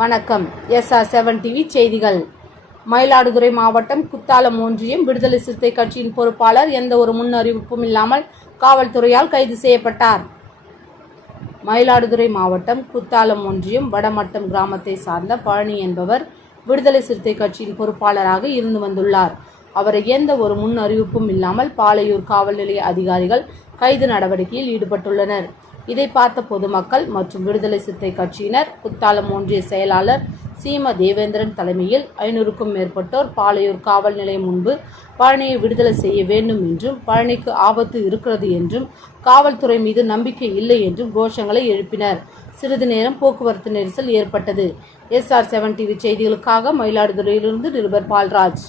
வணக்கம். SR seven TV செய்திகள். மயிலாடுதுறை மாவட்டம் குத்தாலம் ஒன்றியம் விடுதலை சிறுத்தை கட்சியின் பொறுப்பாளர் எந்த ஒரு முன் அறிவிப்பும் இல்லாமல் காவல்துறையால் கைது செய்யப்பட்டார். மயிலாடுதுறை மாவட்டம் குத்தாலம் ஒன்றியம் வடமட்டம் கிராமத்தை சார்ந்த பழனி என்பவர் விடுதலை சிறுத்தை கட்சியின் பொறுப்பாளராக இருந்து வந்துள்ளார். அவரை எந்த ஒரு முன் அறிவிப்பும் இல்லாமல் பாலையூர் காவல் நிலைய அதிகாரிகள் கைது நடவடிக்கையில் ஈடுபட்டுள்ளனர். இதை பார்த்த பொதுமக்கள் மற்றும் விடுதலை சிறுத்தை கட்சியினர் குத்தாலம் ஒன்றிய செயலாளர் சீம தேவேந்திரன் தலைமையில் ஐநூறுக்கும் மேற்பட்டோர் பாலையூர் காவல் நிலையம் முன்பு பழனியை விடுதலை செய்ய வேண்டும் என்றும் பழனிக்கு ஆபத்து இருக்கிறது என்றும் காவல்துறை மீது நம்பிக்கை இல்லை என்றும் கோஷங்களை எழுப்பினர். சிறிது நேரம் போக்குவரத்து நெரிசல் ஏற்பட்டது. எஸ்ஆர் செவன் டிவி செய்திகளுக்காக மயிலாடுதுறையிலிருந்து நிருபர் பால்ராஜ்.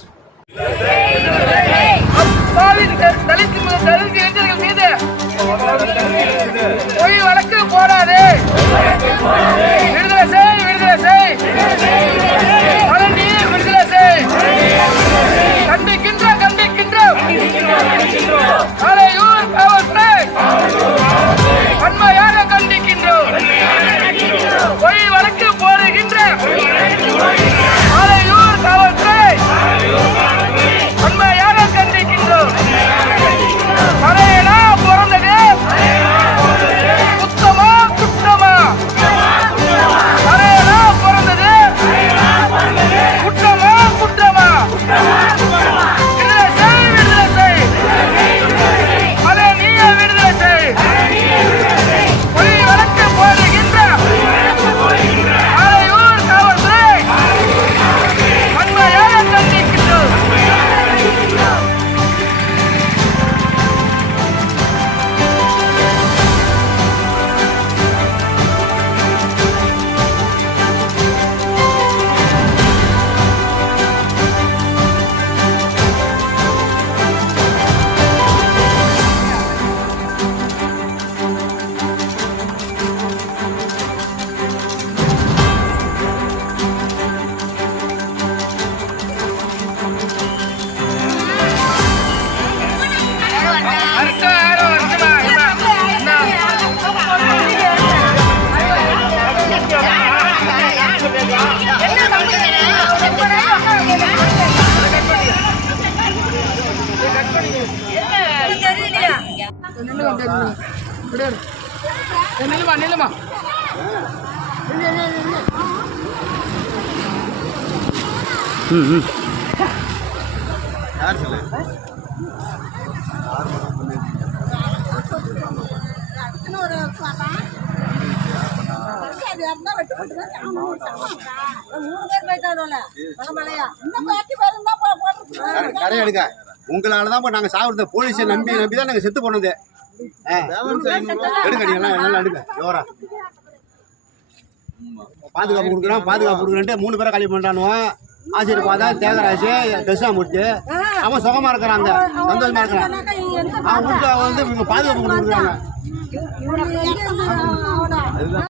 நில்லுமா நில்லுமா நிறைய எடுக்க உங்களால தான் நாங்க சாப்பிடுறது போலீஸை நம்பி நம்பி தான் நாங்க செத்து போனது பாதுகாப்பு கொடுக்குறோம் பாதுகாப்பு கொடுக்குறேன்ட்டு மூணு பேரை கல்வி பண்றானுவன் ஆசிரியர் தேகராசி தசாமூர்த்தி. அவன் சுகமா இருக்கிறாங்க சந்தோஷமா இருக்கிறான். அவன் அவன் வந்து பாதுகாப்பு கொடுக்குறாங்க.